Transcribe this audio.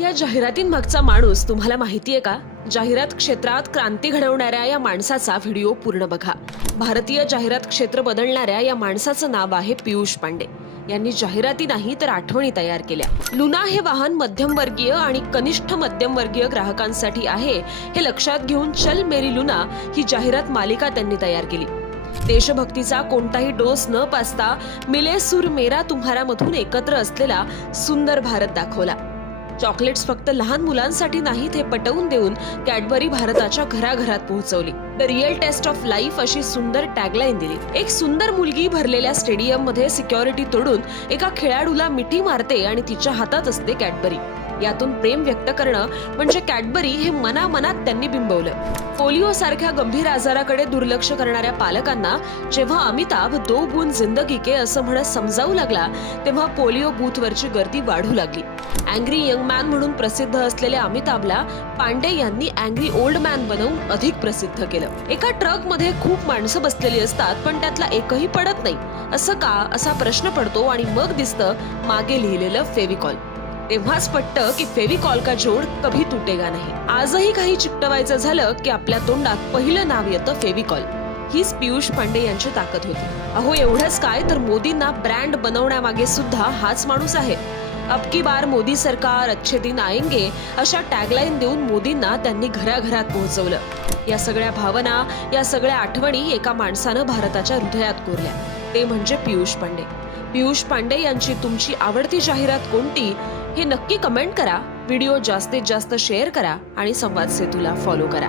या जाहिरातींमागचा माणूस तुम्हाला माहितीये का? जाहिरात क्षेत्रात क्रांती घडवणाऱ्या या माणसाचा व्हिडिओ पूर्ण बघा. भारतीय जाहिरात क्षेत्र बदलणाऱ्या या माणसाचं नाव आहे पियुष पांडे. यांनी जाहिराती नाही तर आठवणी तयार केल्या. लुना हे वाहन मध्यमवर्गीय आणि कनिष्ठ मध्यमवर्गीय ग्राहकांसाठी आहे हे लक्षात घेऊन चल मेरी लुना ही जाहिरात मालिका त्यांनी तयार केली. देशभक्तीचा कोणताही डोस न पाजता मिले सूर मेरा तुम्हारा मधून एकत्र असलेला सुंदर भारत दाखवला. चॉकलेट्स फक्त लहान मुलांसाठी नाहीत हे पटवून देऊन कॅडबरी भारताच्या घराघरात पोहोचवली. The real taste of life अशी सुंदर टॅगलाईन दिली. एक सुंदर मुलगी भरलेल्या स्टेडियम मध्ये सिक्युरिटी तोडून एका खेळाडूला मिठी मारते आणि तिच्या हातात असते कॅडबरी. यातून प्रेम व्यक्त करणं म्हणजे कॅडबरी हे मनामनात त्यांनी बिंबवलं. पोलिओ सारख्या गंभीर आजाराकडे दुर्लक्ष करणाऱ्या पालकांना जेव्हा अमिताभ दो बूंद जिंदगी के असं म्हणत समजावू लागला तेव्हा पोलिओ बूथवरची गर्दी वाढू लागली. अँग्री यंग मॅन म्हणून प्रसिद्ध असलेल्या अमिताभला पांडे यांनी अँग्री ओल्ड मॅन बनवून अधिक प्रसिद्ध केलं. एका ट्रक मध्ये खूप माणसं बसलेली असतात पण त्यातला एकही पडत नाही. असं का असा प्रश्न पडतो आणि मग दिसतं मागे लिहिलेलं फेविकॉल. तेव्हाच पटतं की फेविकॉल का जोड कभी तुटेगा नाही. आजही काही चिकटवायचं झालं की आपल्या तोंडात पहिलं नाव येतं फेविकॉल. हीच पियुष पांडे यांची ताकद होती. अहो एवढंच काय तर मोदींना ब्रँड बनवण्यामागे सुद्धा हाच माणूस आहे. अब की बार मोदी सरकार अच्छे दिन आएंगे अशा टॅगलाईन देऊन मोदींना त्यांनी घराघरात पोहोचवलं. या सगळ्या भावना, या सगळ्या आठवणी एका माणसानं भारताच्या हृदयात कोरल्या. ते म्हणजे पियुष पांडे. पियुष पांडे यांची तुमची आवडती जाहिरात कोणती हे नक्की कमेंट करा. व्हिडिओ जास्तीत जास्त शेअर करा आणि संवाद सेतूला फॉलो करा.